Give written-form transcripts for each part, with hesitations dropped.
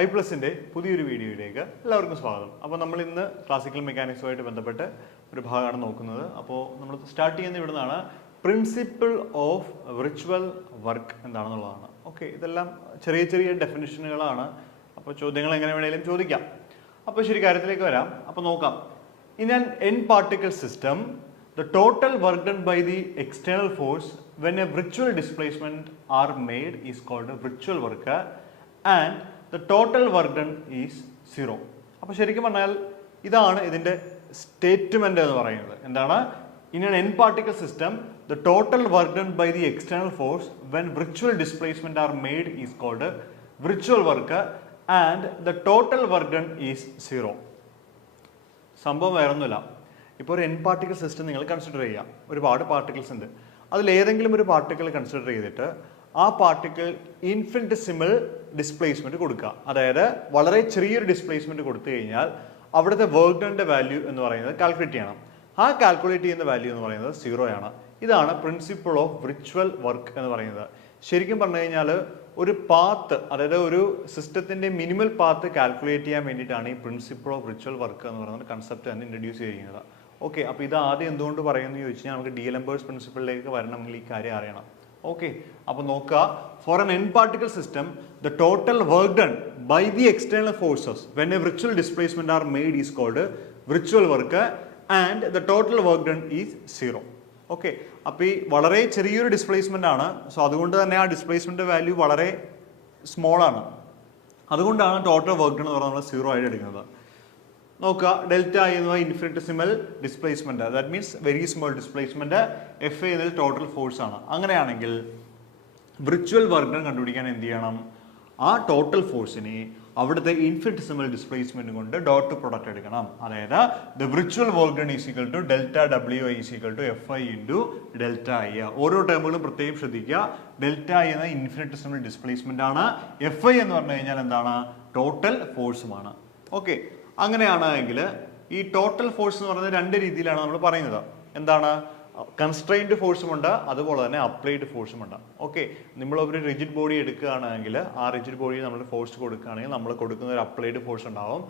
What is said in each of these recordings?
iPlusന്റെ പുതിയൊരു വീഡിയോയിലേക്ക് എല്ലാവർക്കും സ്വാഗതം. അപ്പോൾ നമ്മൾ ഇന്ന് ക്ലാസിക്കൽ മെക്കാനിക്സുമായിട്ട് ബന്ധപ്പെട്ട് ഒരു ഭാഗമാണ് നോക്കുന്നത്. അപ്പോൾ നമ്മൾ സ്റ്റാർട്ട് ചെയ്യുന്ന ഇവിടുന്നാണ് പ്രിൻസിപ്പിൾ ഓഫ് വിർച്വൽ വർക്ക് എന്താണെന്നുള്ളതാണ്. ഓക്കെ, ഇതെല്ലാം ചെറിയ ചെറിയ ഡെഫിനിഷനുകളാണ്. അപ്പോൾ ചോദ്യങ്ങൾ എങ്ങനെ വേണമെങ്കിലും ചോദിക്കാം. അപ്പോൾ ശരി, കാര്യത്തിലേക്ക് വരാം. അപ്പോൾ നോക്കാം. In an n particle system, the total work done by the external force when a virtual displacement are made is called a virtual work and the total work done is 0. അപ്പോൾ ശരിക്കും പറഞ്ഞാൽ ഇതാണ് ഇതിന്റെ സ്റ്റേറ്റ്മെന്റ് എന്ന് പറയുന്നത്. എന്താണ്? In an n particle system, the total work done by the external force when virtual displacement are made is called a virtual work and the total work done is 0. സംഭവം വേറൊന്നുമില്ല. ഇപ്പോൾ ഒരു n പാർട്ടിക്കിൾ സിസ്റ്റം നിങ്ങൾ consider ചെയ്യുക. ഒരുപാട് particles ഉണ്ട്. അതിലേതെങ്കിലും ഒരു particle consider ചെയ്തിട്ട് ആ പാർട്ടിക്കിൾ ഇൻഫിനിറ്റസിമൽ ഡിസ്പ്ലേസ്മെന്റ് കൊടുക്കുക. അതായത് വളരെ ചെറിയൊരു ഡിസ്പ്ലേസ്മെന്റ് കൊടുത്തു കഴിഞ്ഞാൽ അവിടുത്തെ വർക്ക് ഡണിന്റെ വാല്യൂ എന്ന് പറയുന്നത് കാൽക്കുലേറ്റ് ചെയ്യണം. ആ കാൽക്കുലേറ്റ് ചെയ്യുന്ന വാല്യൂ എന്ന് പറയുന്നത് 0 ആണ്. ഇതാണ് പ്രിൻസിപ്പിൾ ഓഫ് വിർച്വൽ വർക്ക് എന്ന് പറയുന്നത്. ശരിക്കും പറഞ്ഞു കഴിഞ്ഞാൽ ഒരു പാത്ത്, അതായത് ഒരു സിസ്റ്റത്തിന്റെ മിനിമൽ പാത്ത് കാൽക്കുലേറ്റ് ചെയ്യാൻ വേണ്ടിയിട്ടാണ് ഈ പ്രിൻസിപ്പിൾ ഓഫ് വിർച്വൽ വർക്ക് എന്ന് പറയുന്ന കൺസെപ്റ്റ് തന്നെ ഇൻട്രൊഡ്യൂസ് ചെയ്യുന്നത്. ഓക്കെ, അപ്പോൾ ഇത് ആദ്യം എന്തുകൊണ്ട് പറയുമെന്ന് ചോദിച്ചു കഴിഞ്ഞാൽ നമുക്ക് ഡി-എലംബേർട്സ് പ്രിൻസിപ്പിളിലേക്ക് വരണമെങ്കിൽ ഈ കാര്യം അറിയണം. ഓക്കെ, അപ്പോൾ നോക്കുക. For N particle system the total work done by the external forces when a virtual displacement are made is called virtual work and the total work done is 0. Okay, അപ്പോൾ ഈ വളരെ ചെറിയൊരു ഡിസ്പ്ലേസ്മെന്റ് ആണ്. So അതുകൊണ്ട് തന്നെ ആ displacement value വളരെ small ആണ്. അതുകൊണ്ടാണ് ടോട്ടൽ വർക്ക് ഡൺ എന്ന് പറഞ്ഞാൽ നമ്മൾ 0 ആയിട്ട് എടുക്കുന്നത്. നോക്കുക, ഡെൽറ്റ എന്ന infinitesimal displacement, that means very small displacement. F എന്നത് ടോട്ടൽ ഫോഴ്സ് ആണ്. അങ്ങനെയാണെങ്കിൽ വിർച്വൽ വർക്ക് ഡൺ കണ്ടുപിടിക്കാൻ എന്ത് ചെയ്യണം? ആ ടോട്ടൽ ഫോഴ്സിനെ അവിടുത്തെ ഇൻഫിനിറ്റസിമൽ ഡിസ്പ്ലേസ്മെന്റ് കൊണ്ട് ഡോട്ട് പ്രൊഡക്റ്റ് എടുക്കണം. അതായത് the virtual work done is equal to delta W I is equal to F I into delta I. ഓരോ ടേമുകളും പ്രത്യേകം ശ്രദ്ധിക്കുക. ഡെൽറ്റ ഐ എന്ന ഇൻഫിനിറ്റസിമൽ ഡിസ്പ്ലേസ്മെന്റ് ആണ്. എഫ് ഐ എന്ന് പറഞ്ഞു കഴിഞ്ഞാൽ എന്താണ്? ടോട്ടൽ ഫോഴ്സുമാണ്. ഓക്കെ, അങ്ങനെയാണെങ്കിൽ ഈ ടോട്ടൽ ഫോഴ്സ് എന്ന് പറയുന്നത് രണ്ട് രീതിയിലാണ് നമ്മൾ പറയുന്നത്. എന്താണ്? കൺസ്ട്രെയിൻഡ് ഫോഴ്സും ഉണ്ട്, അതുപോലെ തന്നെ അപ്ലൈഡ് ഫോഴ്സും ഉണ്ട്. ഓക്കെ, നമ്മൾ ഒരു റിജിഡ് ബോഡി എടുക്കുകയാണെങ്കിൽ ആ റിജിഡ് ബോഡിയിൽ നമ്മൾ ഫോഴ്സ് കൊടുക്കുകയാണെങ്കിൽ നമ്മൾ കൊടുക്കുന്ന ഒരു അപ്ലൈഡ് ഫോഴ്സ് ഉണ്ടാവും.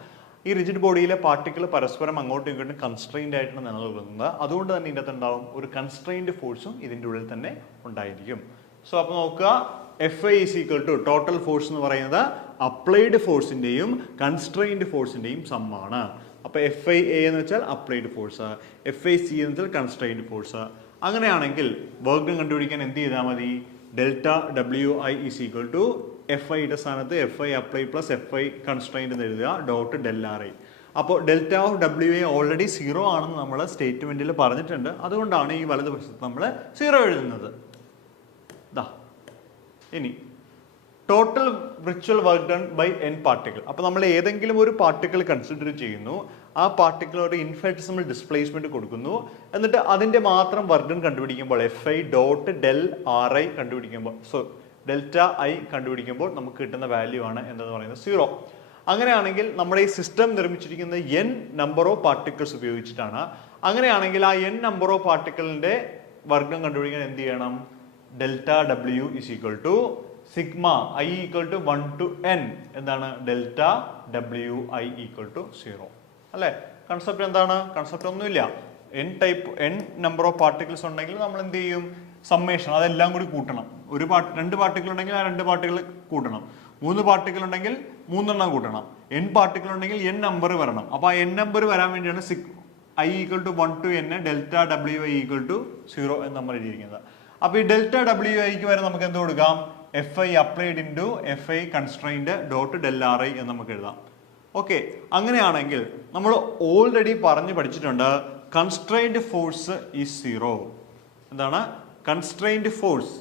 ഈ റിജിഡ് ബോഡിയിലെ പാർട്ടിക്കിൾ പരസ്പരം അങ്ങോട്ടും ഇങ്ങോട്ടും കൺസ്ട്രെയിൻഡ് ആയിട്ടാണ് നിലനിൽക്കുന്നത്. അതുകൊണ്ട് തന്നെ ഇതിൻ്റെ അകത്ത് ഉണ്ടാവും ഒരു കൺസ്ട്രെയിൻഡ് ഫോഴ്സും ഇതിൻ്റെ ഉള്ളിൽ തന്നെ ഉണ്ടായിരിക്കും. സോ അപ്പോൾ നോക്കുക, F I is equal to total force എന്ന് പറയുന്നത് അപ്ലൈഡ് ഫോഴ്സിൻ്റെയും കൺസ്ട്രെയിൻഡ് ഫോഴ്സിൻ്റെയും സമ്മാണ്. അപ്പോൾ എഫ് ഐ എ എന്ന് വെച്ചാൽ applied force, F I C എന്ന് വെച്ചാൽ കൺസ്ട്രെയിൻഡ് ഫോഴ്സ്. അങ്ങനെയാണെങ്കിൽ വർക്ക് ഡൺ കണ്ടുപിടിക്കാൻ എന്ത് ചെയ്താൽ മതി? Delta W I is equal to F ഐയുടെ സ്ഥാനത്ത് F I applied plus F I constrained എന്ന് എഴുതുക, ഡോട്ട് ഡെൽ ആർ ഐ. അപ്പോൾ delta of W I already 0 ആണെന്ന് നമ്മൾ സ്റ്റേറ്റ്മെന്റിൽ പറഞ്ഞിട്ടുണ്ട്. അതുകൊണ്ടാണ് ഈ വലതുവശത്ത് നമ്മൾ 0 എഴുതുന്നത്. ഇനി total virtual work done by n particle. അപ്പോൾ നമ്മൾ ഏതെങ്കിലും ഒരു പാർട്ടിക്കിൾ കൺസിഡർ ചെയ്യുന്നു, ആ പാർട്ടിക്കിൾ ഒരു ഇൻഫിനിറ്റസിമൽ ഡിസ്പ്ലേസ്മെന്റ് കൊടുക്കുന്നു, എന്നിട്ട് അതിന്റെ മാത്രം വർക്ക് ഡൺ കണ്ടുപിടിക്കുമ്പോൾ F I dot del R I കണ്ടുപിടിക്കുമ്പോൾ, ഡെൽറ്റ ഐ കണ്ടുപിടിക്കുമ്പോൾ നമുക്ക് കിട്ടുന്ന വാല്യൂ ആണ് എന്തെന്ന് പറയുന്നത് 0. അങ്ങനെയാണെങ്കിൽ നമ്മുടെ ഈ സിസ്റ്റം നിർമ്മിച്ചിരിക്കുന്ന n നമ്പർ ഓഫ് പാർട്ടിക്കിൾസ് ഉപയോഗിച്ചിട്ടാണ്. അങ്ങനെയാണെങ്കിൽ ആ n നമ്പർ ഓഫ് പാർട്ടിക്കിളിന്റെ വർക്ക് ഡൺ കണ്ടുപിടിക്കാൻ എന്ത് ചെയ്യണം? Delta W is equal to sigma I equal to 1 to n. എന്താണ്? Delta W I equal to 0. അല്ലെ? കൺസെപ്റ്റ് എന്താണ്? കൺസെപ്റ്റ് ഒന്നുമില്ല. n നമ്പർ ഓഫ് പാർട്ടിക്കിൾസ് ഉണ്ടെങ്കിൽ നമ്മൾ എന്ത് ചെയ്യും? സമ്മേഷൻ, അതെല്ലാം കൂടി കൂട്ടണം. രണ്ട് പാർട്ടിക്കിൾ ഉണ്ടെങ്കിൽ ആ 2 പാർട്ടിക്കിൾ കൂട്ടണം. 3 പാർട്ടിക്കിൾ ഉണ്ടെങ്കിൽ 3 എണ്ണം കൂട്ടണം. n പാർട്ടിക്കിൾ ഉണ്ടെങ്കിൽ n നമ്പർ വരണം. അപ്പോൾ ആ n നമ്പർ വരാൻ വേണ്ടിയാണ് I equal to 1 to n delta W I equal to 0 എന്ന് നമ്മൾ എഴുതിയിരിക്കുന്നത്. അപ്പോൾ ഈ ഡെൽറ്റ ഡബ്ല്യു ഐക്ക് വരെ നമുക്ക് എന്ത് കൊടുക്കാം? F I applied into F I constrained dot del R I എന്ന് നമുക്ക് എഴുതാം. ഓക്കെ, അങ്ങനെയാണെങ്കിൽ നമ്മൾ ഓൾറെഡി പഠിച്ചിട്ടുണ്ട് കൺസ്ട്രെയിൻഡ് ഫോഴ്സ് ഈസ് 0. എന്താണ്? Constrained force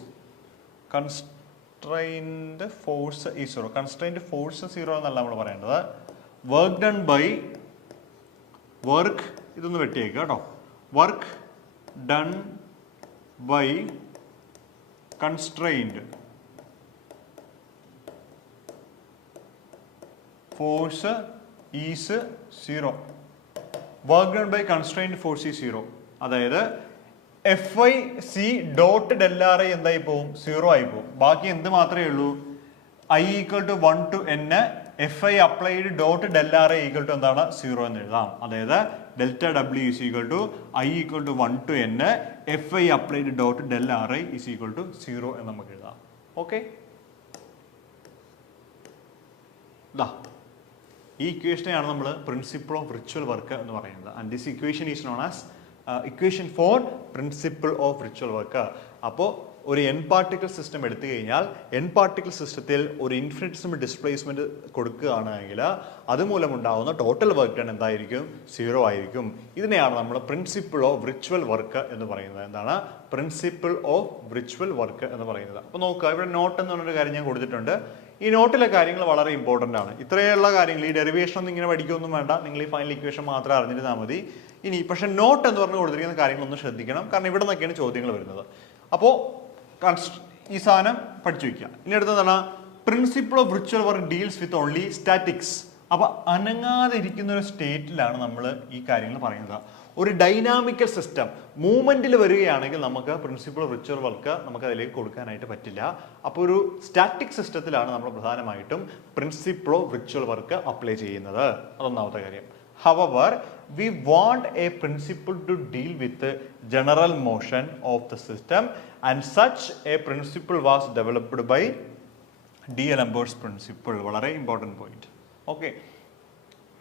is 0. Constrained force 0 എന്നല്ല നമ്മൾ പറയേണ്ടത്. വർക്ക് ഡൺ ബൈ ഇതൊന്ന് വെട്ടിയേക്കുക കേട്ടോ. Work done by constrained force is 0. Work done by constrained force is 0. അതായത് F I C dot del R I എന്തായി പോവും? 0 ആയി പോവും. ബാക്കി എന്ത് മാത്രമേ ഉള്ളൂ? I equal to 1 to n F I applied dot del R I equal to എന്താണ് 0 എന്ന് എഴുതാം. അതായത് delta W is equal to I equal to 1 to n F I applied dot del R I is equal to 0 എന്ന് നമുക്ക് എഴുതാം. Okay, ഈ ഇക്വേഷനെയാണ് നമ്മൾ principle of virtual work എന്ന് പറയുന്നത്. And this equation is known as equation for principle of virtual work. അപ്പോൾ ഒരു N particle system എടുത്തു കഴിഞ്ഞാൽ എൻ പാർട്ടിക്കിൾ സിസ്റ്റത്തിൽ ഒരു ഇൻഫിനിറ്റിസിമൽ ഡിസ്പ്ലേസ്മെന്റ് കൊടുക്കുകയാണെങ്കിൽ അതുമൂലം ഉണ്ടാകുന്ന ടോട്ടൽ വർക്ക് ഡൺ എന്തായിരിക്കും? 0 ആയിരിക്കും. ഇതിനെയാണ് നമ്മൾ പ്രിൻസിപ്പിൾ ഓഫ് റിച്വൽ വർക്ക് എന്ന് പറയുന്നത്. എന്താണ് പ്രിൻസിപ്പിൾ ഓഫ് റിച്വൽ വർക്ക് എന്ന് പറയുന്നത്? അപ്പോൾ നോക്കുക, ഇവിടെ നോട്ട് എന്ന് പറഞ്ഞൊരു കാര്യം ഞാൻ കൊടുത്തിട്ടുണ്ട്. ഈ നോട്ടിലെ കാര്യങ്ങൾ വളരെ ഇമ്പോർട്ടൻ്റ് ആണ്. ഇത്രയുള്ള കാര്യങ്ങൾ, ഈ ഡെറിവേഷൻ ഒന്നും ഇങ്ങനെ പഠിക്കുകയൊന്നും വേണ്ട, നിങ്ങൾ ഈ ഫൈനൽ ഇക്വേഷൻ മാത്രം അറിഞ്ഞിരുന്നാൽ മതി. ഇനി പക്ഷേ നോട്ട് എന്ന് പറഞ്ഞ് കൊടുത്തിരിക്കുന്ന കാര്യങ്ങളൊന്നും ശ്രദ്ധിക്കണം, കാരണം ഇവിടെ നിന്നൊക്കെയാണ് ചോദ്യങ്ങൾ വരുന്നത്. അപ്പോൾ ഈ സാധനം പഠിച്ചു വയ്ക്കുക. ഇനി അടുത്തതാണ് principle of virtual work deals with only statics. അപ്പോൾ അനങ്ങാതെ ഇരിക്കുന്ന ഒരു സ്റ്റേറ്റിലാണ് നമ്മൾ ഈ കാര്യങ്ങൾ പറയുന്നത്. ഒരു ഡൈനാമിക്കൽ സിസ്റ്റം മൂവ്മെന്റിൽ വരികയാണെങ്കിൽ നമുക്ക് പ്രിൻസിപ്പിൾ ഓഫ് റിച്വൽ വർക്ക് നമുക്ക് അതിലേക്ക് കൊടുക്കാനായിട്ട് പറ്റില്ല. അപ്പോൾ ഒരു സ്റ്റാറ്റിക് സിസ്റ്റത്തിലാണ് നമ്മൾ പ്രധാനമായിട്ടും principle of virtual work apply ചെയ്യുന്നത്. അതൊന്നാമത്തെ കാര്യം. However, we want a principle to deal with the general motion of the system, and such a principle was developed by D'Alembert's principle. വളരെ important point. Okay.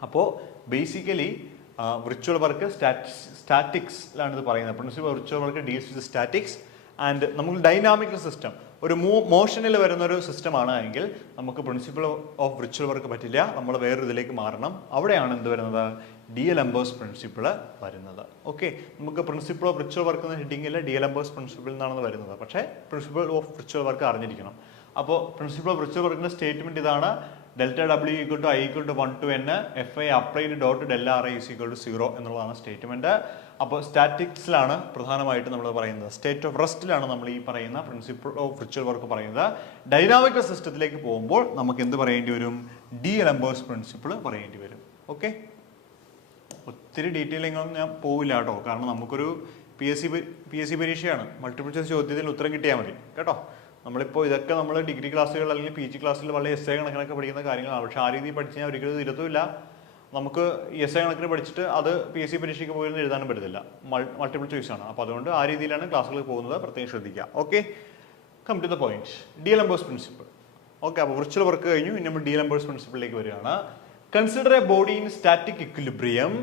അപ്പോൾ basically ritual work സ്റ്റാറ്റിക്സിലാണ് ഇത് പറയുന്നത്. Principle of virtual work deals with statics. And നമുക്ക് dynamical system, ഒരു മോഷനിൽ വരുന്ന ഒരു സിസ്റ്റമാണ് എങ്കിൽ നമുക്ക് പ്രിൻസിപ്പിൾ ഓഫ് റിച്വൽ വർക്ക് പറ്റില്ല, നമ്മൾ വേറൊരു ഇതിലേക്ക് മാറണം. അവിടെയാണ് എന്ത് വരുന്നത്? D'Alembert's പ്രിൻസിപ്പിൾ വരുന്നത്. ഓക്കെ, നമുക്ക് പ്രിൻസിപ്പിൾ ഓഫ് റിച്വൽ വർക്ക് എന്ന ഹെഡിങ്ങിൽ D'Alembert's പ്രിൻസിപ്പിൾ എന്നാണ് വരുന്നത്. പക്ഷേ പ്രിൻസിപ്പിൾ ഓഫ് റിച്വൽ വർക്ക് അറിഞ്ഞിരിക്കണം. അപ്പോൾ പ്രിൻസിപ്പിൾ ഓഫ് റിച്വൽ വർക്കിന്റെ സ്റ്റേറ്റ്മെന്റ് ഇതാണ്: delta W equal to I equal to 1 to n F I applied dot del R I is equal to 0 എന്നുള്ളതാണ് statement. അപ്പോൾ സ്റ്റാറ്റിക്സിലാണ് പ്രധാനമായിട്ട് നമ്മൾ പറയുന്നത്. സ്റ്റേറ്റ് ഓഫ് റെസ്റ്റിലാണ് നമ്മൾ ഈ പറയുന്ന പ്രിൻസിപ്പിൾ ഓഫ് റിച്വൽ വർക്ക് പറയുന്നത്. ഡൈനാമിക്കൽ സിസ്റ്റത്തിലേക്ക് പോകുമ്പോൾ നമുക്ക് എന്ത് പറയേണ്ടി വരും? D'Alembert's പ്രിൻസിപ്പിൾ പറയേണ്ടി വരും. ഓക്കെ, ഒത്തിരി ഡീറ്റെയിലിങ്ങൊന്നും ഞാൻ പോവില്ല കേട്ടോ, കാരണം നമുക്കൊരു പി എസ് സി പരീക്ഷയാണ്. മൾട്ടിപ്പിൾ ചോയ്സ് ചോദ്യത്തിന് ഉത്തരം കിട്ടിയാൽ മതി കേട്ടോ. നമ്മളിപ്പോൾ ഇതൊക്കെ നമ്മൾ ഡിഗ്രി ക്ലാസ്സുകൾ അല്ലെങ്കിൽ പി ജി ക്ലാസ്സിൽ വളരെ എസ് എ കണക്കിനൊക്കെ പഠിക്കുന്ന കാര്യങ്ങളാണ്. പക്ഷേ ആ രീതിയിൽ പഠിച്ച് ഞാൻ ഒരിക്കലും ഇരുത്തുമില്ല. നമുക്ക് എസ് എ കണക്കിന് പഠിച്ചിട്ട് അത് പി എസ് സി പരീക്ഷയ്ക്ക് പോയിരുന്ന് എഴുതാനും പറ്റത്തില്ല, മൾട്ടിപ്പിൾ ചോയ്സ് ആണ്. അപ്പോൾ അതുകൊണ്ട് ആ രീതിയിലാണ് ക്ലാസ്സുകൾ പോകുന്നത്, പ്രത്യേകം ശ്രദ്ധിക്കുക. Okay, come to the point. D'Alembert's principle. Okay, അപ്പോൾ വിർച്വൽ വർക്ക് കഴിഞ്ഞു. ഇനി നമ്മൾ D'Alembert's പ്രിൻസിപ്പിളിലേക്ക് വരികയാണ്. Consider a body in static equilibrium.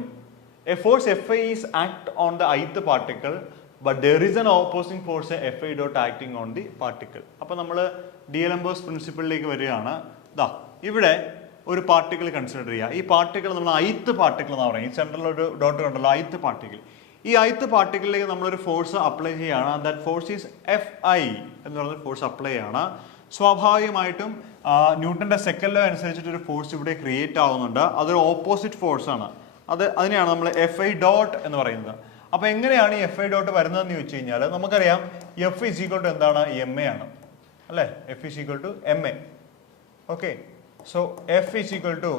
A force F I is act on the ith particle, but there is an opposing force Fi dot acting on the particle. അപ്പോൾ നമ്മൾ D'Alembert's പ്രിൻസിപ്പിളിലേക്ക് വരികയാണ്. ദാ ഇവിടെ ഒരു പാർട്ടിക്കിൾ കൺസിഡർ ചെയ്യുക. ഈ particle നമ്മൾ ith പാർട്ടിക്കിൾ എന്ന് പറയും. ഈ സെൻട്രൽ ഒരു ഡോട്ട് കണ്ടല്ലോ, ith പാർട്ടിക്കിൾ. ഈ ith പാർട്ടിക്കിളിലേക്ക് നമ്മളൊരു ഫോഴ്സ് അപ്ലൈ ചെയ്യുകയാണ്. ദാറ്റ് ഫോഴ്സ് ഈസ് Fi എന്ന് പറയുന്ന ഫോഴ്സ് അപ്ലൈ ചെയ്യാണ്. സ്വാഭാവികമായിട്ടും ന്യൂട്ടന്റെ സെക്കൻഡ് ലോ അനുസരിച്ചിട്ട് ഒരു ഫോഴ്സ് ഇവിടെ ക്രിയേറ്റ് ആവുന്നുണ്ട്. അതൊരു ഓപ്പോസിറ്റ് ഫോഴ്സ് ആണ്. അതിനെയാണ് നമ്മൾ Fi ഡോട്ട് എന്ന് പറയുന്നത്. അപ്പോൾ എങ്ങനെയാണ് ഈ എഫ് ഐ ഡോട്ട് വരുന്നതെന്ന് ചോദിച്ചു കഴിഞ്ഞാൽ നമുക്കറിയാം എഫ് ഇസ് ഈക്വൽ ടു എന്താണ്? എം എ ആണ് അല്ലേ? F is equal to M A. Okay, so F is equal to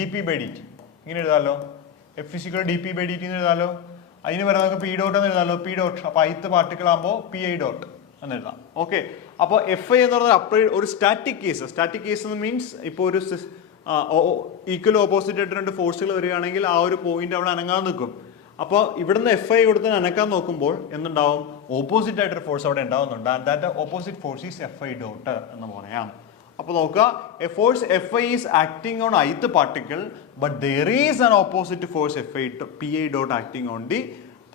D P by D T. ഇങ്ങനെ എഴുതാമല്ലോ. F is equal D P by D T എന്ന് എഴുതാമല്ലോ. അതിന് പറയുന്നത് നമുക്ക് പി ഡോട്ട് എന്ന് എഴുതാമല്ലോ. P dot. അപ്പോൾ ith പാർട്ടിക്കിൾ ആകുമ്പോൾ പി ഐ ഡോട്ട് എന്ന് എഴുതാം. ഓക്കെ, അപ്പോൾ എഫ് ഐ എന്ന് പറഞ്ഞാൽ അപ്ലൈ ഒരു സ്റ്റാറ്റിക് കേസ്. സ്റ്റാറ്റിക് കേസ് എന്ന് മീൻസ് ഇപ്പോൾ ഒരു ഈക്വൽ ഓപ്പോസിറ്റ് ആയിട്ട് രണ്ട് ഫോഴ്സുകൾ വരികയാണെങ്കിൽ ആ ഒരു പോയിന്റ് അവിടെ അനങ്ങാൻ നിൽക്കും. അപ്പോൾ ഇവിടുന്ന് എഫ് ഐ കൊടുത്ത് അനക്കാൻ നോക്കുമ്പോൾ എന്തുണ്ടാവും? ഓപ്പോസിറ്റ് ആയിട്ടൊരു ഫോഴ്സ് അവിടെ ഉണ്ടാവുന്നുണ്ട്. And that opposite force is F I dot എന്ന് പറയാം. അപ്പോൾ നോക്കുക, a force F I is acting on ith particle, but there is an opposite force F I P I dot acting on the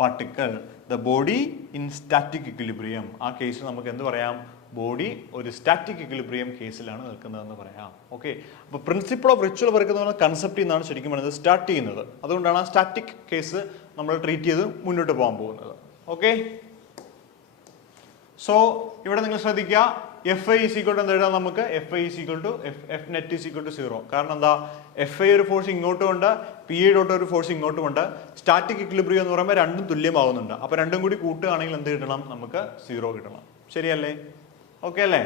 particle, the body in static equilibrium. ആ കേസിൽ നമുക്ക് എന്ത് പറയാം? Body ഒരു സ്റ്റാറ്റിക് ഇക്വിലിബ്രിയം കേസിലാണ് നിൽക്കുന്നതെന്ന് പറയാം. Okay, അപ്പോൾ പ്രിൻസിപ്പിൾ ഓഫ് റിച്വൽ വർക്ക് എന്ന് പറയുന്ന കൺസെപ്റ്റ് നിന്നാണ് ശരിക്കും പറയുന്നത് സ്റ്റാർട്ട് ചെയ്യുന്നത്. അതുകൊണ്ടാണ് ആ സ്റ്റാറ്റിക് കേസ് നമ്മൾ ട്രീറ്റ് ചെയ്ത് മുന്നോട്ട് പോകാൻ പോകുന്നത്. ഓക്കെ, സോ ഇവിടെ നിങ്ങൾ ശ്രദ്ധിക്കുക, F I is equal to എന്താ എഴുതാം നമുക്ക്? F I is equal to F net is equal to 0. കാരണം എന്താ? എഫ് ഐ ഒരു ഫോഴ്സ് ഇങ്ങോട്ടും ഉണ്ട്, പി ഐ ഡോട്ട് ഒരു ഫോഴ്സ് ഇങ്ങോട്ടും ഉണ്ട്. സ്റ്റാറ്റിക് ഇക്വിലിബ്രിയം എന്ന് പറയുമ്പോൾ രണ്ടും തുല്യമാവുന്നുണ്ട്. അപ്പോൾ രണ്ടും കൂടി കൂട്ടുകയാണെങ്കിൽ എന്ത് കിട്ടണം? നമുക്ക് 0 കിട്ടണം. ശരിയല്ലേ? ഓക്കെ അല്ലേ?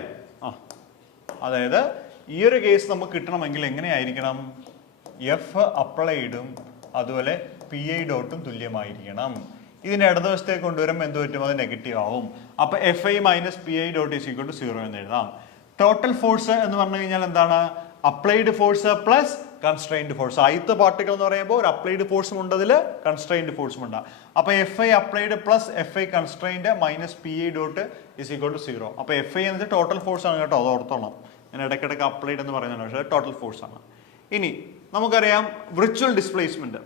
അതായത് ഈ ഒരു കേസ് നമുക്ക് കിട്ടണമെങ്കിൽ എങ്ങനെയായിരിക്കണം? എഫ് അപ്ലൈഡും അതുപോലെ പി ഐ ഡോട്ടും തുല്യമായിരിക്കണം. ഇതിന്റെ ഇടതുവശത്തേക്ക് കൊണ്ടുവരുമ്പോൾ എന്ത് പറ്റും? അത് നെഗറ്റീവ് ആവും. അപ്പൊ F I minus P I dot is equal to 0 എന്ന് എഴുതാം. ടോട്ടൽ ഫോഴ്സ് എന്ന് പറഞ്ഞു കഴിഞ്ഞാൽ എന്താണ്? Applied force plus constrained force. ആദ്യത്തെ പാർട്ടിക്കിൾ എന്ന് പറയുമ്പോൾ ഒരു അപ്ലൈഡ് ഫോഴ്സും ഉണ്ട്, അതിൽ കൺസ്ട്രെയിൻഡ് ഫോഴ്സും ഉണ്ട്. അപ്പൊ FI applied plus FI constrained minus PI dot is equal to 0. അപ്പൊ FI എന്നത് ടോട്ടൽ ഫോഴ്സ് ആണ് കേട്ടോ, അത് ഓർത്തോളാം. ഞാൻ ഇടയ്ക്കിടയ്ക്ക് അപ്ലൈഡ് എന്ന് പറയുന്നത്, പക്ഷേ ടോട്ടൽ ഫോഴ്സ് ആണ്. ഇനി നമുക്കറിയാം virtual displacement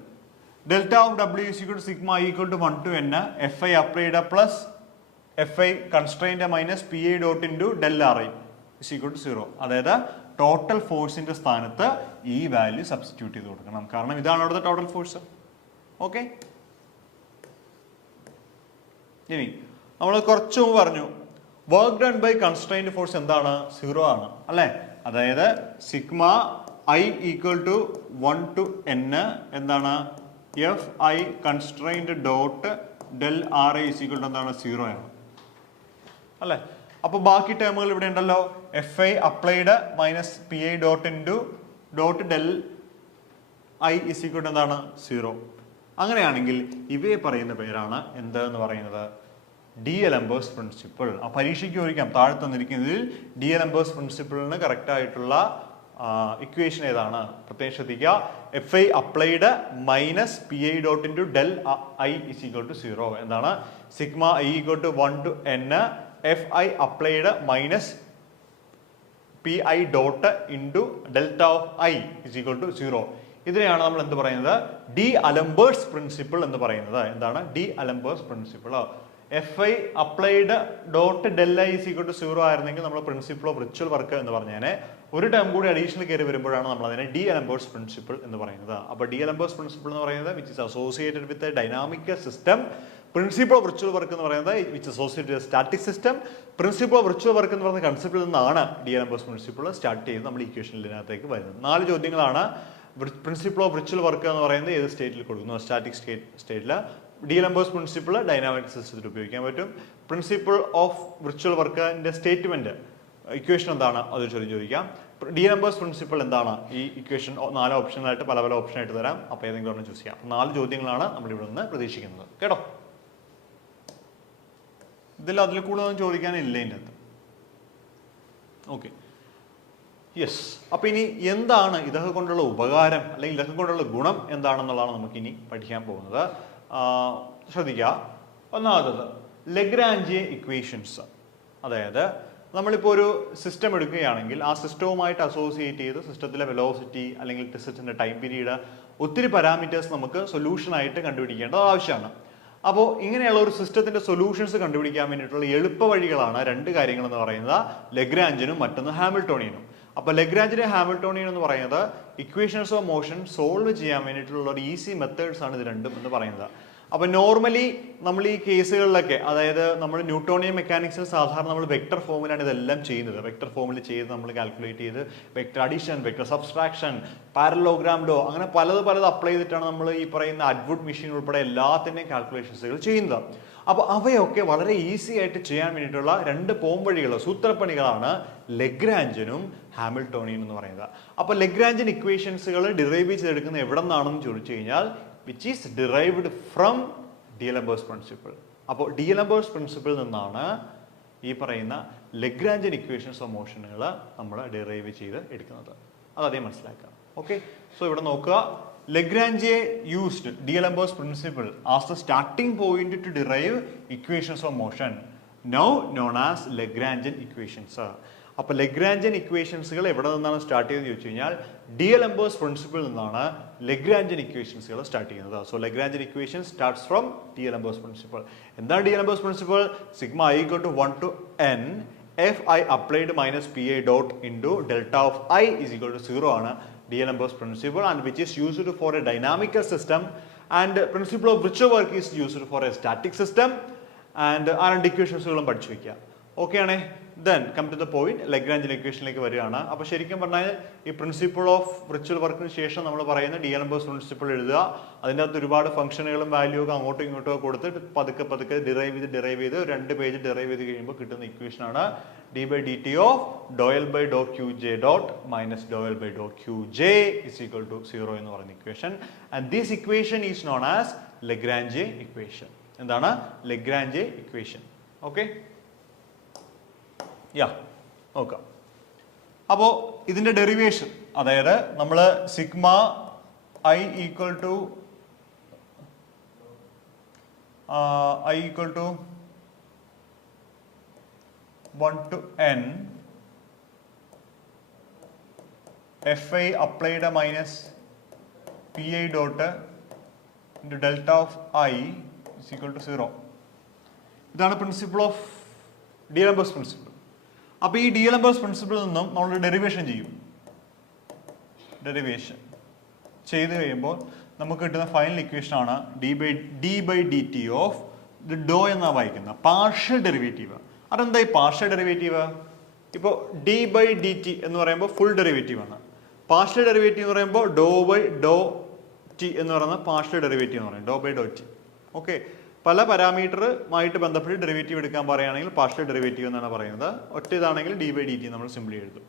delta of W is equal to sigma I equal to 1 to n FI applied plus FI constrained minus PI dot into del RI is equal to 0. അതായത് total ഫോഴ്സിന്റെ സ്ഥാനത്ത് ഈ value substitute ചെയ്ത് കൊടുക്കണം, കാരണം ഇതാണ് അവിടുത്തെ total force. Okay, ഇനി നമ്മൾ കുറച്ച് മുമ്പ് പറഞ്ഞു work done by constrained force എന്താണ്? 0 ആണ് അല്ലേ? അതായത് sigma I equal to 1 to n എന്താണ്? FI constrained dot del RI is equal to എന്താണ്? 0 ആണ് അല്ലേ? അപ്പോൾ ബാക്കി ടേമുകൾ ഇവിടെ ഉണ്ടല്ലോ. FI applied minus PI dot into dot del I is equal to എന്താണ്? 0. അങ്ങനെയാണെങ്കിൽ ഇവയെ പറയുന്ന പേരാണ് എന്തെന്ന് പറയുന്നത്? D'Alembert's principle. ആ പരീക്ഷയ്ക്ക് ചോദിക്കാം, താഴെ തന്നിരിക്കുന്നതിൽ ഡി-എലംബേഴ്സ് പ്രിൻസിപ്പിളിന് കറക്റ്റ് ആയിട്ടുള്ള ഇക്വേഷൻ ഏതാണ്? പ്രത്യേകം ശ്രദ്ധിക്കുക. FI applied minus PI dot into del I is equal to 0. എന്താണ്? Sigma I equal to 1 to n FI applied minus PI dot into delta of I is equal to 0. ഇതിനെയാണ് നമ്മൾ എന്ത് പറയുന്നത്? ഡി-അലംബേഴ്സ് principle എന്ന് പറയുന്നത്. എന്താണ് d'Alembert's principle? FI applied dot del I is equal to 0 ആയിരുന്നെങ്കിൽ നമ്മൾ പ്രിൻസിപ്പിൾ ഓഫ് റിച്വൽ വർക്ക് എന്ന് പറഞ്ഞേനെ. ഒരു ടേം കൂടി അഡീഷണൽ കയറി വരുമ്പോഴാണ് നമ്മൾ അതിനെ ഡി-അലംബേഴ്സ് പ്രിൻസിപ്പിൾ എന്ന് പറയുന്നത്. അപ്പോൾ ഡി-അലംബേഴ്സ് പ്രിൻസിപ്പിൾ എന്ന് പറയുന്നത് which is associated with a dynamic system. Principle of virtual work എന്ന് പറയുന്നത് which associated static system. Principle of virtual work എന്ന് പറയുന്ന കൺസെപ്റ്റിൽ നിന്നാണ് ഡി-അലംബേഴ്സ് പ്രിൻസിപ്പിൾ സ്റ്റാർട്ട് ചെയ്ത് നമ്മൾ ഇക്വേഷനിലേക്ക് വരുന്നത്. 4 ചോദ്യങ്ങളാണ്. പ്രിൻസിപ്പിൾ ഓഫ് റിച്വൽ വർക്ക് എന്ന് പറയുന്നത് ഏത് സ്റ്റേറ്റിൽ കൊടുക്കുന്നു? സ്റ്റാറ്റിക് സ്റ്റേറ്റിൽ. ഡി-അലംബേഴ്സ് പ്രിൻസിപ്പിൾ ഡൈനാമിക് സിസ്റ്റത്തിൽ ഉപയോഗിക്കാൻ പറ്റും. പ്രിൻസിപ്പിൾ ഓഫ് റിച്വൽ വർക്കിന്റെ സ്റ്റേറ്റ്മെന്റ് ഇക്വേഷൻ എന്താണ്? അത് ചോദിക്കാം. ഡി-അലംബേഴ്സ് പ്രിൻസിപ്പിൾ എന്താണ്? ഈ ഇക്വേഷൻ 4 ഓപ്ഷനായിട്ട് പല ഓപ്ഷനായിട്ട് തരാം. അപ്പോൾ ഏതെങ്കിലും ഒന്ന് ചൂസ് ചെയ്യാം. 4 ചോദ്യങ്ങളാണ് നമ്മൾ ഇവിടെ നിന്ന് പ്രതീക്ഷിക്കുന്നത് കേട്ടോ. അതിൽ കൂടുതലൊന്നും ചോദിക്കാനില്ല ഇതിൻ്റെ അകത്ത്. Okay, yes. അപ്പോൾ ഇനി എന്താണ് ഇതൊക്കെ കൊണ്ടുള്ള ഉപകാരം അല്ലെങ്കിൽ ഇതൊക്കെ കൊണ്ടുള്ള ഗുണം എന്താണെന്നുള്ളതാണ് നമുക്കിനി പഠിക്കാൻ പോകുന്നത്. ശ്രദ്ധിക്കുക. ഒന്നാമത്തത് ലഗ്രാഞ്ചിയെ ഇക്വേഷൻസ്. അതായത് നമ്മളിപ്പോൾ ഒരു സിസ്റ്റം എടുക്കുകയാണെങ്കിൽ ആ സിസ്റ്റവുമായിട്ട് അസോസിയേറ്റ് ചെയ്ത് സിസ്റ്റത്തിലെ വെലോസിറ്റി അല്ലെങ്കിൽ സിസ്റ്റത്തിൻ്റെ ടൈം പീരീഡ് ഒത്തിരി പാരാമീറ്റേഴ്സ് നമുക്ക് സൊല്യൂഷനായിട്ട് കണ്ടുപിടിക്കേണ്ടത് ആവശ്യമാണ്. അപ്പോൾ ഇങ്ങനെയുള്ള ഒരു സിസ്റ്റത്തിന്റെ സൊല്യൂഷൻസ് കണ്ടുപിടിക്കാൻ വേണ്ടിയിട്ടുള്ള എളുപ്പ വഴികളാണ് 2 കാര്യങ്ങൾ എന്ന് പറയുന്നത്, ലഗ്രാഞ്ചിനും മറ്റൊന്ന് ഹാമിൽട്ടോണിയനും. അപ്പോൾ ലഗ്രാഞ്ചിനും ഹാമിൽട്ടോണിയൻ എന്ന് പറയുന്നത് ഇക്വേഷൻസ് ഓഫ് മോഷൻ സോൾവ് ചെയ്യാൻ വേണ്ടിയിട്ടുള്ള ഒരു ഈസി മെത്തേഡ്സ് ആണ് ഇത് രണ്ടും എന്ന് പറയുന്നത്. അപ്പോൾ നോർമലി നമ്മൾ ഈ കേസുകളിലൊക്കെ, അതായത് നമ്മൾ ന്യൂട്ടോണിയൻ മെക്കാനിക്സിൽ സാധാരണ നമ്മൾ വെക്ടർ ഫോമിലാണ് ഇതെല്ലാം ചെയ്യുന്നത്. വെക്ടർ ഫോമിൽ ചെയ്ത് നമ്മൾ കാൽക്കുലേറ്റ് ചെയ്ത് vector addition, vector subtraction, parallelogram law, അങ്ങനെ പലത് അപ്ലൈ ചെയ്തിട്ടാണ് നമ്മൾ ഈ പറയുന്ന അഡ്വുഡ് മെഷീൻ ഉൾപ്പെടെ എല്ലാത്തിൻ്റെയും കാൽക്കുലേഷൻസുകൾ ചെയ്യുന്നത്. അപ്പോൾ അവയൊക്കെ വളരെ ഈസി ആയിട്ട് ചെയ്യാൻ വേണ്ടിയിട്ടുള്ള 2 പോംവഴികൾ, സൂത്രപ്പണികളാണ് ലഗ്രാഞ്ചിനും ഹാമിൽട്ടോണിയനും എന്ന് പറയുന്നത്. അപ്പോൾ ലഗ്രാഞ്ചിൻ ഇക്വേഷൻസുകൾ ഡിറൈവ് ചെയ്തെടുക്കുന്നത് എവിടെ നിന്നാണെന്ന് ചോദിച്ചു കഴിഞ്ഞാൽ which is derived from d'Alembert's principle. അപ്പോൾ ഡി-എലംബേഴ്സ് പ്രിൻസിപ്പിൾ നിന്നാണ് ഈ പറയുന്ന ലഗ്രാഞ്ചിൻ ഇക്വേഷൻസ് ഓഫ് മോഷനുകൾ നമ്മൾ ഡിറൈവ് ചെയ്ത് എടുക്കുന്നത്. അതേ മനസ്സിലാക്കാം. ഓക്കെ, സോ ഇവിടെ നോക്കുക. Lagrange used d'Alembert's principle as the starting point to derive equations of motion, now known as Lagrangian equations. അപ്പോൾ ലഗ്രാഞ്ചിൻ ഇക്വേഷൻസുകൾ എവിടെ നിന്നാണ് സ്റ്റാർട്ട് ചെയ്തത് ചോദിച്ചു കഴിഞ്ഞാൽ ഡി-എലംബേഴ്സ് പ്രിൻസിപ്പിൾ നിന്നാണ് ലഗ്രാഞ്ചിൻ ഇക്വേഷൻസുകൾ സ്റ്റാർട്ട് ചെയ്യുന്നത്. So Lagrangian equation starts from d'Alembert's principle. എന്താണ് d'Alembert's principle? Sigma I equal to 1 to n FI applied minus PI dot into delta of I is equal to 0 ആണ് d'Alembert's principle, and which is used for a dynamical system, and principle of virtual work is used for a static system. And ആ 2 ഇക്വേഷൻസുകളും പഠിച്ചു വയ്ക്കുക. Okay ആണേ. Then come to the point, ലഗ്രാഞ്ചിൻ ഇക്വേഷനിലേക്ക് വരികയാണ്. അപ്പോൾ ശരിക്കും പറഞ്ഞാൽ ഈ പ്രിൻസിപ്പിൾ ഓഫ് റിച്വൽ വർക്കിന് ശേഷം നമ്മൾ പറയുന്ന ഡി-എലംബേഴ്സ് പ്രിൻസിപ്പിൾ എഴുതുക. അതിൻ്റെ അകത്ത് ഒരുപാട് ഫംഗ്ഷനുകളും വാല്യൂ ഒക്കെ അങ്ങോട്ടും ഇങ്ങോട്ടും ഒക്കെ കൊടുത്തിട്ട് പതുക്കെ ഡിറൈവ് ചെയ്ത് 2 പേജ് ഡിറൈവ് ചെയ്ത് കഴിയുമ്പോൾ കിട്ടുന്ന ഇക്വേഷനാണ് d/dt of ∂L/∂Qj dot minus ∂L/∂Qj is equal to 0 എന്ന് പറയുന്ന equation. And this equation is known as Lagrange equation. എന്താണ് ലഗ്രാഞ്ച് ഇക്വേഷൻ? ഓക്കെ, നോക്കാം. അപ്പോൾ ഇതിന്റെ ഡെറിവേഷൻ, അതായത് നമ്മൾ sigma i equal to i equal to 1 to n fi applied minus pi dot into delta of I is equal to 0. ഇതാണ് principle of ഡിഎൽഎംബേഴ്സ് principle. അപ്പോൾ ഈ ഡിഎൽഎംബേഴ്സ് പ്രിൻസിപ്പിളിൽ നിന്നും നമ്മൾ ഡെറിവേഷൻ ചെയ്യും. ഡെറിവേഷൻ ചെയ്ത് കഴിയുമ്പോൾ നമുക്ക് കിട്ടുന്ന ഫൈനൽ ഇക്വേഷൻ ആണ് D by D T of ഇത് ഡോ എന്നാണ് വായിക്കുന്നത്, പാർഷ്യൽ ഡെറിവേറ്റീവ്. അതെന്താ ഈ പാർഷ്യൽ ഡെറിവേറ്റീവ്? ഇപ്പോൾ ഡി ബൈ ഡി ടി എന്ന് പറയുമ്പോൾ ഫുൾ ഡെറിവേറ്റീവ് ആണ്. പാർഷ്യൽ ഡെറിവേറ്റീവ് എന്ന് പറയുമ്പോൾ ഡോ ബൈ ഡോ ടി എന്ന് പറയുന്ന പാർഷ്യൽ ഡെറിവേറ്റീവ് എന്ന് പറയും, ഡോ ബൈ ഡോ ടി. ഓക്കെ, പല പാരാമീറ്ററുമായിട്ട് ബന്ധപ്പെട്ട് ഡെറിവേറ്റീവ് എടുക്കാൻ പറയുകയാണെങ്കിൽ പാർഷ്യൽ ഡെറിവേറ്റീവ് എന്നാണ് പറയുന്നത്. ഒറ്റ ഇതാണെങ്കിൽ ഡി ബൈ ഡി ടി നമ്മൾ സിംപ്ലി എഴുതും.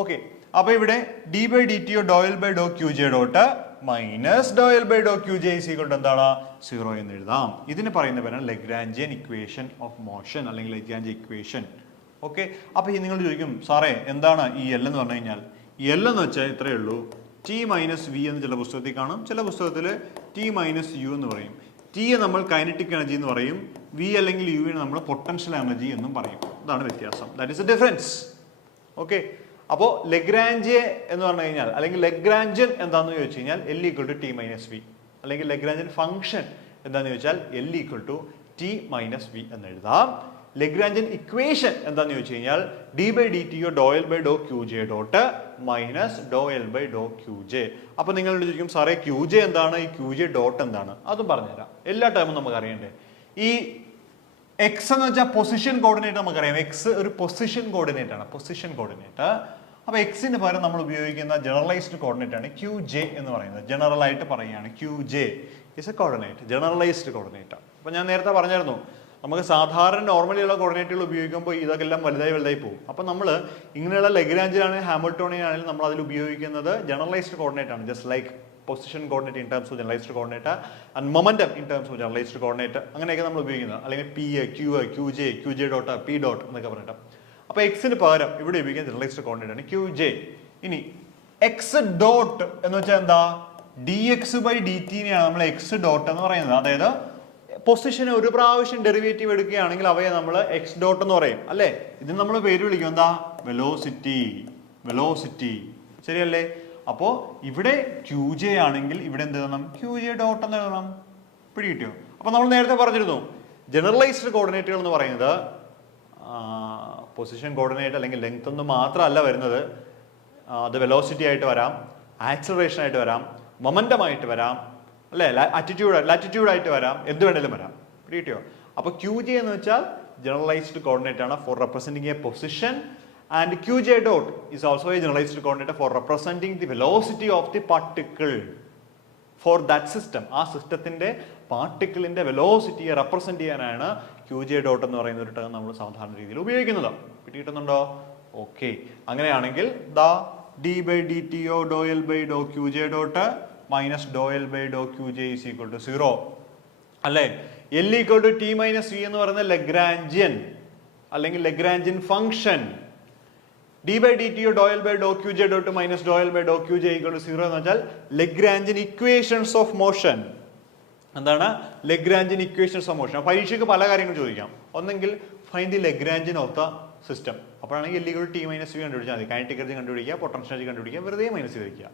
ഓക്കെ, അപ്പോൾ ഇവിടെ d by D t do L by Dr Q J dot minus Dr L by Dr Q j is equal to എന്താണ് 0 എന്ന് എഴുതാം. ഇതിന് പറയുന്ന പേരാണ് ലഗ്രാഞ്ചിയൻ ഇക്വേഷൻ ഓഫ് മോഷൻ അല്ലെങ്കിൽ ലഗ്രാഞ്ച് ഇക്വേഷൻ. ഓക്കെ, അപ്പോൾ നിങ്ങൾ ചോദിക്കും സാറേ എന്താണ് ഈ എൽ എന്ന് പറഞ്ഞു കഴിഞ്ഞാൽ? എൽ എന്ന് വെച്ചാൽ ഇത്രയേ ഉള്ളൂ, ടി മൈനസ് വി എന്ന് ചില പുസ്തകത്തിൽ കാണും, ചില പുസ്തകത്തിൽ ടി മൈനസ് യു എന്ന് പറയും. ടിയെ നമ്മൾ കൈനറ്റിക് എനർജി എന്ന് പറയും, വി അല്ലെങ്കിൽ യുവിനെ നമ്മൾ പൊട്ടൻഷ്യൽ എനർജി എന്നും പറയും. ഇതാണ് വ്യത്യാസം. That is a difference. Okay, അപ്പോൾ ലഗ്രാഞ്ച് എന്ന് പറഞ്ഞു കഴിഞ്ഞാൽ അല്ലെങ്കിൽ ലഗ്രാഞ്ചൻ എന്താണെന്ന് ചോദിച്ചു കഴിഞ്ഞാൽ L equal to T minus V, അല്ലെങ്കിൽ ലഗ്രാഞ്ചൻ ഫംഗ്ഷൻ എന്താണെന്ന് ചോദിച്ചാൽ L equal to T minus V എന്ന് എഴുതാം. ലഗ്രാഞ്ചൻ ഇക്വേഷൻ എന്താണെന്ന് ചോദിച്ചു കഴിഞ്ഞാൽ D by D t do L by Dr Q J dot minus Dr L by Dr Q j. അപ്പോൾ നിങ്ങൾ ചോദിക്കും സാറേ ക്യൂ ജെ എന്താണ്, ഈ ക്യൂ ജെ ഡോട്ട് എന്താണ്? അതും പറഞ്ഞുതരാം. എല്ലാ ടൈമും നമുക്ക് അറിയണ്ടേ. ഈ എക്സ് എന്ന് വെച്ചാൽ പൊസിഷൻ കോർഡിനേറ്റ് നമുക്കറിയാം. എക്സ് ഒരു പൊസിഷൻ കോർഡിനേറ്റ് ആണ്, പൊസിഷൻ കോർഡിനേറ്റ്. അപ്പോൾ എക്സിന് പകരം നമ്മൾ ഉപയോഗിക്കുന്ന ജനറലൈസ്ഡ് കോർഡിനേറ്റ് ആണ് ക്യൂ ജെ എന്ന് പറയുന്നത്. ജനറൽ ആയിട്ട് പറയുകയാണ് q J is a coordinate, generalised coordinate. അപ്പോൾ ഞാൻ നേരത്തെ പറഞ്ഞായിരുന്നു നമുക്ക് സാധാരണ നോർമലിയുള്ള കോർഡിനേറ്റുകൾ ഉപയോഗിക്കുമ്പോൾ ഇതൊക്കെല്ലാം വലുതായി പോകും. അപ്പോൾ നമ്മൾ ഇങ്ങനെയുള്ള ലഗ്രാഞ്ചിലാണെങ്കിൽ ഹാമിൽട്ടോണിയൻ ആണെങ്കിലും നമ്മൾ അതിൽ ഉപയോഗിക്കുന്നത് ജനറലൈസ്ഡ് കോർഡിനേറ്റ് ആണ്. Just like position coordinate in terms of generalised coordinate and momentum in terms of generalised coordinate, അങ്ങനെയൊക്കെ നമ്മൾ ഉപയോഗിക്കുന്നത്. അല്ലെങ്കിൽ p a q J dot p dot എന്നൊക്കെ പറഞ്ഞിട്ട്. അപ്പോൾ എക്സിന് പകരം ഇവിടെ ഉപയോഗിക്കുന്ന ജനറലൈസ്ഡ് കോർഡിനേറ്റ് ആണ് ക്യൂ ജെ. ഇനി എക്സ് ഡോട്ട് എന്ന് വെച്ചാൽ എന്താ? ഡി എക്സ് ബൈ ഡി ടിനെയാണ് നമ്മൾ എക്സ് ഡോട്ട് എന്ന് പറയുന്നത്. അതായത് പൊസിഷന് ഒരു പ്രാവശ്യം ഡെറിവേറ്റീവ് എടുക്കുകയാണെങ്കിൽ അവയെ നമ്മൾ എക്സ് ഡോട്ട് എന്ന് പറയും അല്ലേ. ഇതിന് നമ്മൾ പേര് വിളിക്കും എന്താ? വെലോസിറ്റി. വെലോസിറ്റി ശരിയല്ലേ? അപ്പോൾ ഇവിടെ ക്യൂ ജെ ആണെങ്കിൽ ഇവിടെ എന്ത് എഴുതണം? ക്യൂ ജെ ഡോട്ട് എന്ന് എഴുതണം. പിടി കിട്ടിയോ? അപ്പോൾ നമ്മൾ നേരത്തെ പറഞ്ഞിരുന്നു ജനറലൈസ്ഡ് കോർഡിനേറ്റുകൾ എന്ന് പറയുന്നത് പൊസിഷൻ കോർഡിനേറ്റ് അല്ലെങ്കിൽ ലെങ്ത് ഒന്നും മാത്രമല്ല വരുന്നത്. അത് വെലോസിറ്റി ആയിട്ട് വരാം, ആക്സിലറേഷൻ ആയിട്ട് വരാം, മൊമെന്റം വരാം അല്ലേ, ലാറ്റിറ്റ്യൂഡ് ആയിട്ട് വരാം, എന്ത് വേണേലും വരാം. കിട്ടിയോ? അപ്പോൾ ക്യൂ ജെ എന്ന് വെച്ചാൽ ജനറലൈസ്ഡ് കോർഡിനേറ്റ് ആണ് for representing a position, and q J dot is also a generalised coordinate for representing the velocity of the particle for that system. ആ സിസ്റ്റത്തിന്റെ പാർട്ടിക്കിളിന്റെ വെലോസിറ്റിയെ റെപ്രസെന്റ് ചെയ്യാനാണ് ക്യൂ ജെ ഡോട്ട് എന്ന് പറയുന്ന ഒരു ടേം നമ്മൾ സാധാരണ രീതിയിൽ ഉപയോഗിക്കുന്നത്. കിട്ടിയിട്ടുണ്ടോ? ഓക്കെ, അങ്ങനെയാണെങ്കിൽ ദാ ഡി ബൈ ഡി ടി ഓ do L by Dr Q J dot minus Dr L by Dr Q j is equal to 0 അല്ലേ. L equal to T minus V എന്ന് പറയുന്ന ലഗ്രാഞ്ചിയൻ അല്ലെങ്കിൽ Lagrangian function. D by D t do L by Dr Q J dot minus Dr L by Dr Q j equal to 0 എന്ന് വെച്ചാൽ Lagrangian equations of motion. എന്താണ് Lagrangian equations of motion? പരീക്ഷയ്ക്ക് പല കാര്യങ്ങൾ ചോദിക്കാം. ഒന്നെങ്കിൽ find the Lagrangian of the system. അപ്പോഴാണെങ്കിൽ L equal to T minus V കണ്ടുപിടിച്ചാൽ മതി. കൈനറ്റിക് എനർജി കണ്ടുപിടിക്കുക, പൊട്ടൻഷ്യൽ എനർജി കണ്ടുപിടിക്കുക, വെറുതെ മൈനസ് ചെയ്ത് വയ്ക്കുക.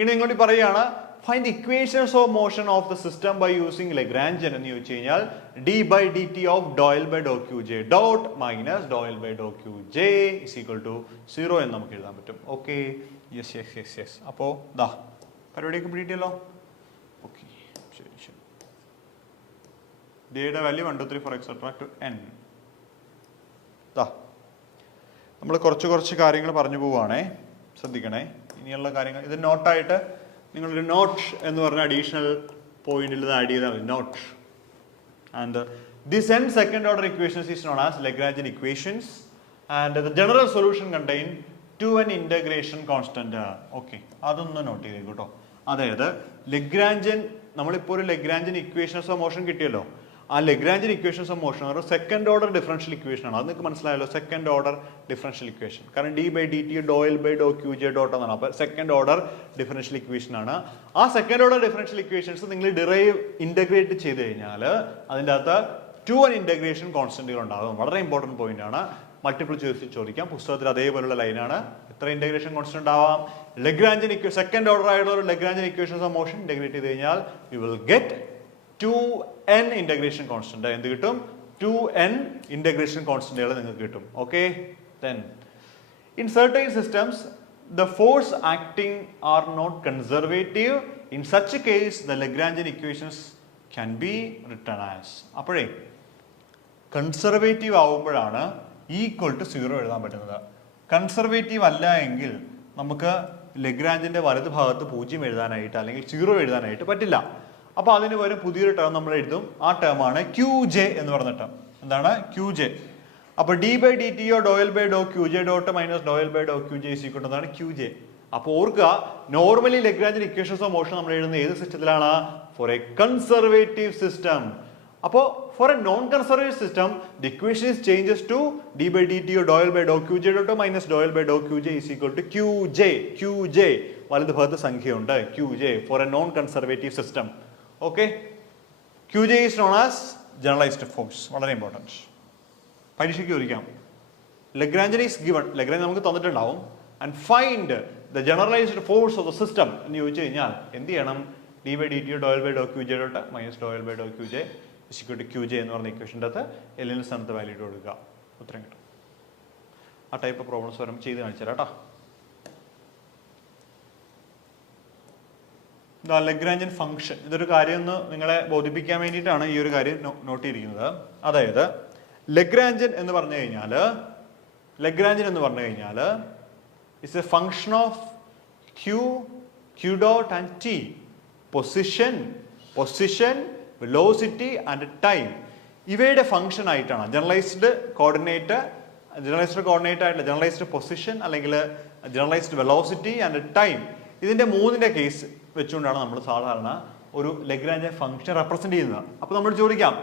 ഇനി ഇങ്ങോട്ട് പറയുകയാണ് find equations of motion of the system by using Lagrangian എന്ന് ചോദിച്ചു കഴിഞ്ഞാൽ D by D T of ഡോ L by Dr Q J dot minus Dr L by Dr Q J is equal to 0 എന്ന് നമുക്ക് എഴുതാൻ പറ്റും. Okay, yes yes yes yes. അപ്പോൾ ദാ പരിപാടിയൊക്കെ പിടിയിട്ടല്ലോ. ഓക്കെ, ശരി ശരി. ഡിയുടെ വാല്യൂ 1 2 3 4 എക്സെട്ര ടു n. ദാ നമ്മൾ കുറച്ച് കാര്യങ്ങൾ പറഞ്ഞു പോവുകയാണേ, ശ്രദ്ധിക്കണേ. ഇനിയുള്ള കാര്യങ്ങൾ ഇത് നോട്ടായിട്ട് നിങ്ങളൊരു നോട്ട് എന്ന് പറഞ്ഞ അഡീഷണൽ പോയിന്റിൽ ഇത് ആഡ് ചെയ്താൽ മതി. Note. And this n second order equations is known as Lagrangian equations and the general solution contain 2n integration constant. Okay, അതൊന്ന് നോട്ട് ചെയ്തേക്കൂ കേട്ടോ. അതായത് ലഗ്രാഞ്ചിയൻ, നമ്മളിപ്പോൾ ഒരു ലഗ്രാഞ്ചിയൻ ഇക്വേഷൻസ് ഓഫ് മോഷൻ കിട്ടിയല്ലോ. ആ ലഗ്രാഞ്ചിയൻ ഇക്വേഷൻസ് ഓഫ് മോഷൻ ഒരു second order differential equation ആണ്. അത് നിങ്ങൾക്ക് മനസ്സിലായല്ലോ, സെക്കൻഡ് ഓർഡർ ഡിഫറൻഷ്യൽ ഇക്വേഷൻ. കാരണം d/dt ∂L/∂Qj ഡോട്ട് എന്നാണ്. അപ്പോൾ സെക്കൻഡ് ഓർഡർ ഡിഫറൻഷ്യൽ ഇക്വേഷൻ ആണ്. ആ സെക്കൻഡ് ഓർഡർ ഡിഫറൻഷ്യൽ ഇക്വേഷൻസ് നിങ്ങൾ ഇന്റഗ്രേറ്റ് ചെയ്ത് കഴിഞ്ഞാൽ അതിൻ്റെ അകത്ത് 2n ഇന്റഗ്രേഷൻ കോൺസ്റ്റന്റുകൾ ഉണ്ടാകും. വളരെ ഇമ്പോർട്ടൻറ്റ് പോയിന്റ് ആണ്. മൾട്ടിപ്പിൾ ചോയ്സ് ചോദിക്കാം. പുസ്തകത്തിൽ അതേപോലുള്ള ലൈനാണ്. എത്ര ഇന്റഗ്രേഷൻ കോൺസ്റ്റന്റ് ആവാം? ലഗ്രാഞ്ചിയൻ സെക്കൻഡ് ഓർഡർ ആയിട്ടുള്ള ഒരു Lagrangian equations of motion integrate ചെയ്ത് കഴിഞ്ഞാൽ you will get 2n integration constant. എന്ത് കിട്ടും? 2n ഇന്റഗ്രേഷൻ കോൺസ്റ്റന്റുകൾ നിങ്ങൾക്ക് കിട്ടും. Okay. Then in certain systems the force acting are not conservative. In such a case the Lagrangian equations can be written as. അപ്പോഴേ conservative ആവുമ്പോഴാണ് equal to 0 എഴുതാൻ പറ്റുന്നത്. Conservative അല്ല എങ്കിൽ നമുക്ക് ലഗ്രാഞ്ചിന്റെ വലത് ഭാഗത്ത് 0 എഴുതാനായിട്ട് അല്ലെങ്കിൽ 0 എഴുതാനായിട്ട് പറ്റില്ല. അപ്പോൾ അതിന് പകരം പുതിയൊരു ടേം നമ്മൾ എഴുതും. ആ ടേമാണ് Qj എന്ന് പറഞ്ഞ ടേം. എന്താണ്? Qj. അപ്പോൾ d/dt ∂L/∂Qj dot minus ∂L/∂Qj is equal to എന്താണ്? Qj. അപ്പോൾ ഓർക്കുക, normally Lagrangian equations of motion നമ്മൾ എഴുതുന്ന ഏത് സിസ്റ്റത്തിലാണ്? For a conservative system. അപ്പോൾ for a non conservative system the equation changes to d/dt ∂L/∂Qj dot minus ∂L/∂Qj is equal to Qj. വലത് ഭാഗത്ത് സംഖ്യയുണ്ട് Qj for a non conservative system. Okay. Qj is known as generalised force. വളരെ important. പരീക്ഷയ്ക്ക് ചോദിക്കാം. Lagrangian is given. Lagrange നമുക്ക് തന്നിട്ടുണ്ടാവും. And find the generalised force of the system എന്ന് ചോദിച്ചു കഴിഞ്ഞാൽ എന്ത് ചെയ്യണം? d/dt ∂L/∂Qj dot minus ∂L/∂Qj is equal to Qj എന്ന് പറഞ്ഞ ഇക്വേഷൻ്റെ അകത്ത് എല്ലിൻ്റെ സ്ഥാനത്ത് വാല്യൂ ഇട്ട് കൊടുക്കുക. ഉത്തരം കിട്ടും. ആ ടൈപ്പ് പ്രോബ്ലംസ് വരുമ്പോൾ ചെയ്ത് കാണിച്ചു തരാം കേട്ടോ. ലഗ്രാഞ്ചിയൻ ഫംഗ്ഷൻ, ഇതൊരു കാര്യം ഒന്ന് നിങ്ങളെ ബോധിപ്പിക്കാൻ വേണ്ടിയിട്ടാണ് ഈ ഒരു കാര്യം നോട്ട് ചെയ്തിരിക്കുന്നത്. അതായത് ലഗ്രാഞ്ചിയൻ എന്ന് പറഞ്ഞു കഴിഞ്ഞാൽ it's A function of q dot and t. Position velocity and time ഇവയുടെ ഫംഗ്ഷൻ ആയിട്ടാണ് ജനറലൈസ്ഡ് കോർഡിനേറ്റ് ആയിട്ടുള്ള ജനറലൈസ്ഡ് പൊസിഷൻ അല്ലെങ്കിൽ ജനറലൈസ്ഡ് വെലോസിറ്റി ആൻഡ് ടൈം, ഇതിന്റെ മൂന്നിന്റെ കേസ് വെച്ചുകൊണ്ടാണ് നമ്മൾ സാധാരണ ഒരു ലഗ്രാഞ്ചിയൻ ഫംഗ്ഷൻ റെപ്രസെന്റ് ചെയ്യുന്നത്. അപ്പോൾ നമ്മൾ ചോദിക്കാം,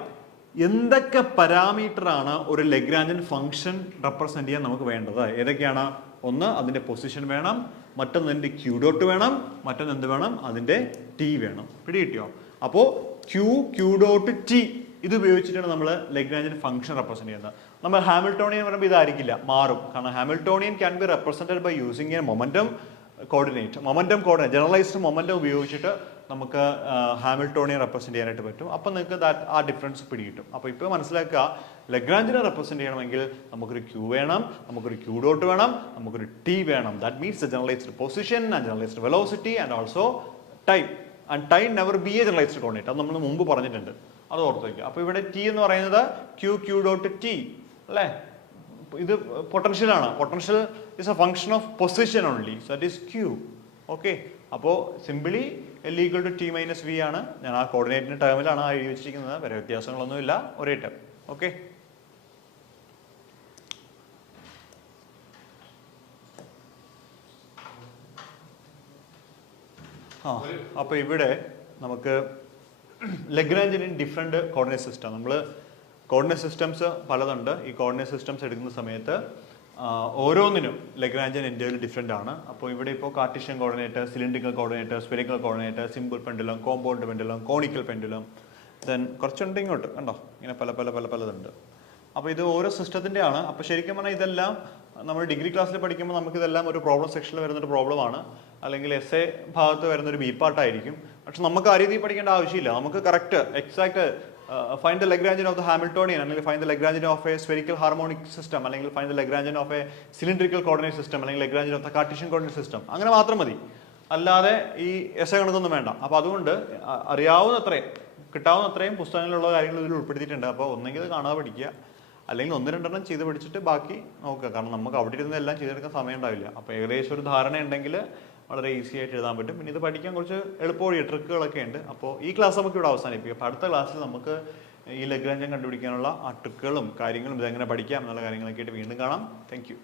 എന്തൊക്കെ പാരാമീറ്റർ ആണ് ഒരു ലഗ്രാഞ്ചിയൻ ഫംഗ്ഷൻ റെപ്രസെന്റ് ചെയ്യാൻ നമുക്ക് വേണ്ടത്? ഏതൊക്കെയാണ്? ഒന്ന്, അതിന്റെ പൊസിഷൻ വേണം. മറ്റൊന്ന് അതിന്റെ ക്യൂ ഡോട്ട് വേണം. മറ്റൊന്ന് എന്ത് വേണം? അതിന്റെ ടി വേണം. പിടികിട്ടിയോ? അപ്പോൾ ക്യൂ ഡോട്ട് ടി ഇത് ഉപയോഗിച്ചിട്ടാണ് നമ്മൾ ലഗ്രാഞ്ചിയൻ ഫംഗ്ഷൻ റെപ്രസെന്റ് ചെയ്യുന്നത്. നമ്മൾ ഹാമിൽട്ടോണിയൻ പറയുമ്പോൾ ഇതായിരിക്കില്ല, മാറും. കാരണം Hamiltonian can be represented by using a momentum coordinate. Generalised momentum ഉപയോഗിച്ചിട്ട് നമുക്ക് ഹാമിൽട്ടോണിയൻ റെപ്രസെന്റ് ചെയ്യാനായിട്ട് പറ്റും. അപ്പം നിങ്ങൾക്ക് ആ ഡിഫറൻസ് പിടികിട്ടും. അപ്പോൾ ഇപ്പോൾ മനസ്സിലാക്കുക, ലഗ്രാഞ്ചിനെ റെപ്രസെന്റ് ചെയ്യണമെങ്കിൽ നമുക്കൊരു ക്യൂ വേണം, നമുക്കൊരു ക്യൂ ഡോട്ട് വേണം, നമുക്കൊരു ടി വേണം. That means the generalised position and generalised velocity and also time. And time never be a generalised coordinate. അത് നമ്മൾ മുമ്പ് പറഞ്ഞിട്ടുണ്ട്, അത് ഓർത്ത് വയ്ക്കുക. അപ്പോൾ ഇവിടെ ടി എന്ന് പറയുന്നത് ക്യൂ ഡോട്ട് ടി അല്ലേ? ഇത് പൊട്ടൻഷ്യൽ ആണ്. Potential is a function of position only, so that is Q. Okay. അപ്പോൾ simply L equal to T minus V ആണ്. ഞാൻ ആ കോർഡിനേറ്റിന്റെ ടേമിലാണ് എഴുതി വെച്ചിരിക്കുന്നത്. വേറെ വ്യത്യാസങ്ങളൊന്നുമില്ല, ഒരേ ടേം. ഓക്കെ. അപ്പോൾ ഇവിടെ നമുക്ക് ലഗ്രാഞ്ചിയൻ ഡിഫറെൻറ്റ് കോർഡിനേറ്റ് സിസ്റ്റം, നമ്മൾ കോർഡിനേറ്റ് സിസ്റ്റംസ് പലതുണ്ട്. ഈ കോർഡിനേറ്റ് സിസ്റ്റംസ് എടുക്കുന്ന സമയത്ത് ഓരോന്നിനും ലഗ്രാഞ്ചിയൻ എൻറ്റയർലി ഡിഫറെൻ്റ് ആണ്. അപ്പോൾ ഇവിടെ ഇപ്പോൾ Cartesian coordinate, cylindrical coordinate, spherical coordinate, simple pendulum, compound pendulum, conical pendulum, then കുറച്ചുണ്ട് ഇങ്ങോട്ട് കണ്ടോ, ഇങ്ങനെ പലതുണ്ട്. അപ്പോൾ ഇത് ഓരോ സിസ്റ്റത്തിൻ്റെ ആണ്. അപ്പോൾ ശരിക്കും പറഞ്ഞാൽ ഇതെല്ലാം നമ്മൾ ഡിഗ്രി ക്ലാസ്സിൽ പഠിക്കുമ്പോൾ നമുക്കിതെല്ലാം ഒരു പ്രോബ്ലം സെക്ഷനിൽ വരുന്നൊരു പ്രോബ്ലമാണ്, അല്ലെങ്കിൽ എസ് എ ഭാഗത്ത് വരുന്നൊരു ബി പാർട്ടായിരിക്കും. പക്ഷെ നമുക്ക് ആ രീതിയിൽ പഠിക്കേണ്ട ആവശ്യമില്ല. നമുക്ക് correct exact find the Lagrangian of the Hamiltonian, അല്ലെങ്കിൽ find the Lagrangian of a spherical harmonic system, അല്ലെങ്കിൽ find the Lagrangian of a cylindrical coordinate system, അല്ലെങ്കിൽ Lagrangian of the Cartesian coordinate system. അങ്ങനെ മാത്രം മതി, അല്ലാതെ ഈ എസ് കണക്കൊന്നും വേണ്ട. അപ്പോൾ അതുകൊണ്ട് അറിയാവുന്നത്രയും കിട്ടാവുന്നത്രയും പുസ്തകങ്ങളിലുള്ള കാര്യങ്ങൾ ഇതിൽ ഉൾപ്പെടുത്തിയിട്ടുണ്ട്. അപ്പോൾ ഒന്നെങ്കിൽ ഇത് കാണാതെ പഠിക്കുക, അല്ലെങ്കിൽ 1-2 ചെയ്ത് പഠിച്ചിട്ട് ബാക്കി നോക്കുക. കാരണം നമുക്ക് അവിടെ ഇരുന്ന് എല്ലാം ചെയ്തെടുക്കാൻ സമയം ഉണ്ടാവില്ല. അപ്പോൾ ഏകദേശം ഒരു ധാരണ ഉണ്ടെങ്കിൽ വളരെ ഈസി ആയിട്ട് എഴുതാൻ പറ്റും. പിന്നെ ഇത് പഠിക്കാൻ കുറച്ച് എളുപ്പമുള്ള ട്രിക്കുകളൊക്കെ ഉണ്ട്. അപ്പോൾ ഈ ക്ലാസ് നമുക്ക് ഇവിടെ അവസാനിപ്പിക്കും. അപ്പോൾ അടുത്ത ക്ലാസ്സിൽ നമുക്ക് ഈ ലഗ്രാഞ്ചിയൻ കണ്ടുപിടിക്കാനുള്ള ആ ട്രിക്കുകളും കാര്യങ്ങളും ഇതെങ്ങനെ പഠിക്കാം എന്നുള്ള കാര്യങ്ങളൊക്കെ ആയിട്ട് വീണ്ടും കാണാം. Thank you.